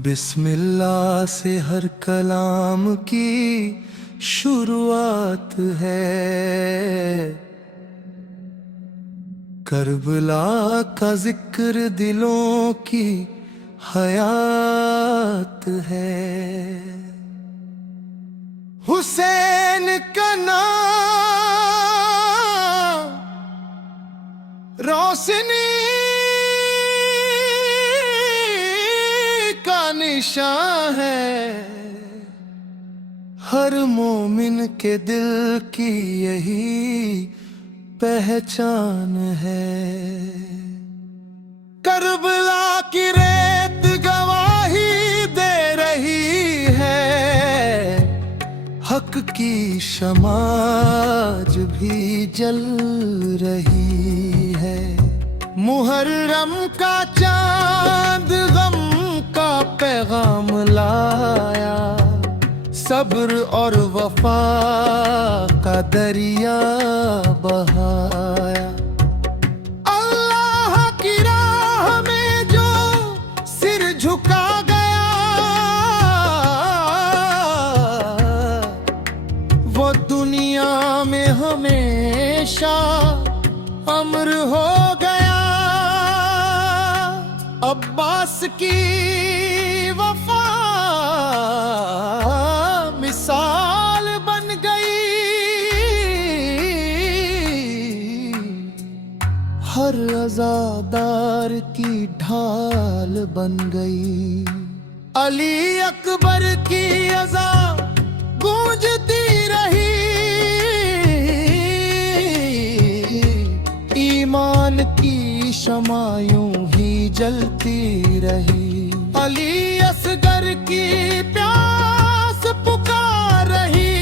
बिस्मिल्लाह से हर कलाम की शुरुआत है। करबला का जिक्र दिलों की हयात है। हुसैन का नाम रोशनी का निशान है। हर मोमिन के दिल की यही पहचान है। करबला की रेत गवाही दे रही है। हक की शमाज भी जल रही है। मुहर्रम का चांद गम का पैगाम लाया। सब्र और वफा का दरिया बहाया। अल्लाह की राह में जो सिर झुका गया, वो दुनिया में हमेशा अमर हो गया। अब्बास की वफा मिसाल बन गई। हर अज़ादार की ढाल बन गई। अली अकबर की अज़ा गूंजती रही। ईमान की शमा यूं ही जलती रही। अली असगर की प्यास पुकार रही।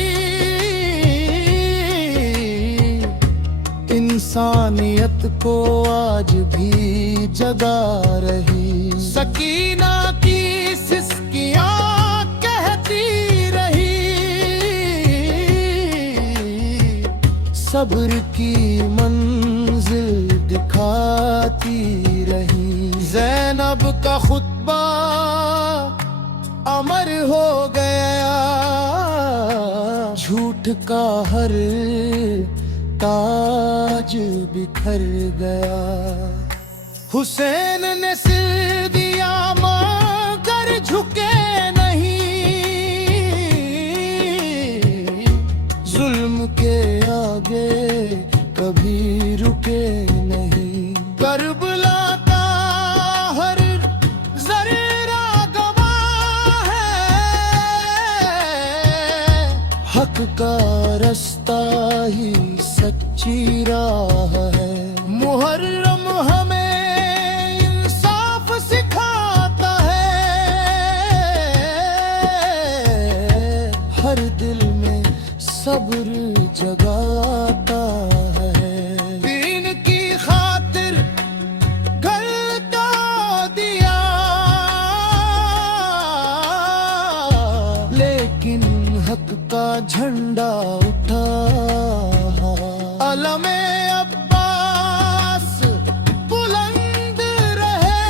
इंसानियत को आज भी जगा रही। सकीना की सिसकियां कहती रही। सब्र की मंजिल दिखाती रही। ज़ैनब का खुतबा अमर हो गया। झूठ का हर ताज बिखर गया। हुसैन ने सिर दिया मगर झुके नहीं। जुल्म के आगे कभी रुके नहीं। करबला का हर ज़र्रा गवाह है। हक का रास्ता ही सच्ची राह है। मुहर्रम हमें इंसाफ सिखाता है। हर दिल में सब्र जगाता है। दीन की खातिर घर का दिया, लेकिन हक का झंडा उठा। अलमे अब्बास बुलंद रहे।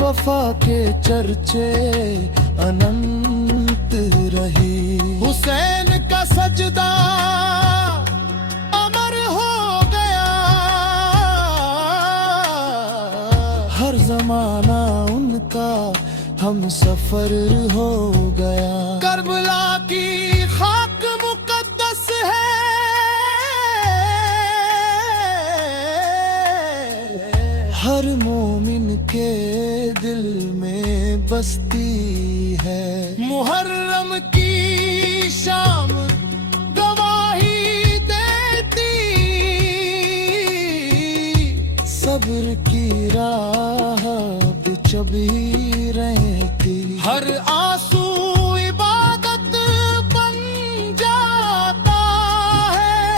वफा के चर्चे अनंत रही। हुसैन का सजदा अमर हो गया। हर जमाना उनका हम सफर हो गया। करबला की खाक मुकद्दस है। हर मोमिन के दिल में बसती है। मुहर्रम की शाम गवाही देती। सब्र की राह पे चबी रहती। हर आंसू इबादत बन जाता है।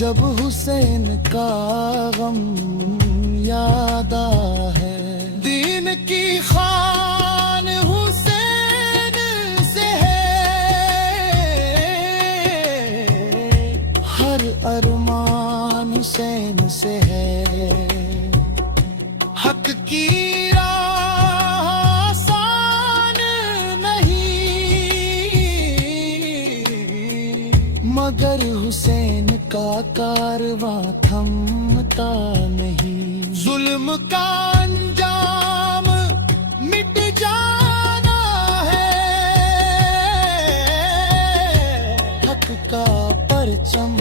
जब हुसैन का गम यादा है, दीन की खान हुसैन से है, हर अरमान हुसैन से है, हक की राह आसान नहीं, मगर हुसैन का कारवां थमता नहीं, जुल्म का अंजाम मिट जाना है, हक का परचम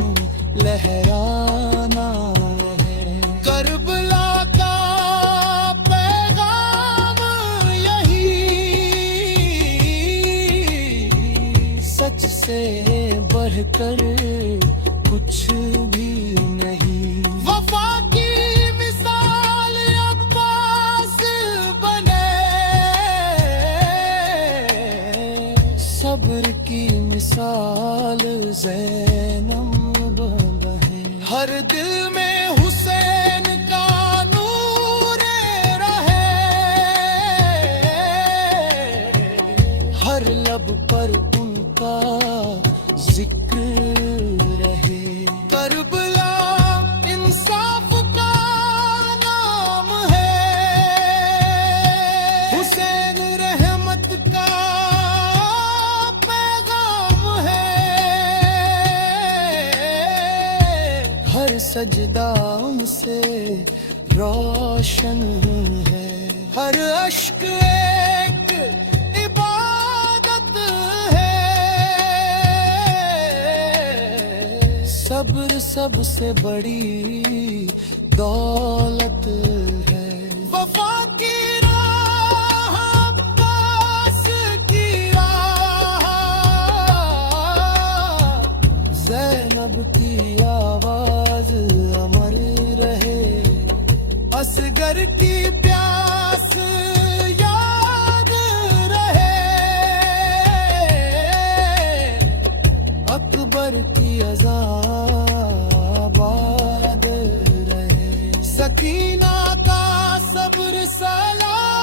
लहराना है, करबला का पैगाम यही, सच से बढ़कर कुछ भी नहीं, वफा की मिसाल अब्बास बने, सब्र की मिसाल ज़ैनब बने, हर दिल में हुसैन का नूर रहे, हर लब पर उनका जिक्र रहे, करबला इंसाफ का नाम है, हुसैन रहमत का पैगाम है, हर सजदा उनसे रोशन है, हर अश्क एक इबादत है, सब्र सबसे बड़ी दौलत है, वफा की राह अब्बास की राह, ज़ैनब की आवाज अमर रहे, असगर की प्यास याद रहे, अकबर की आबाद रहे, सकीना का सब्र सलाम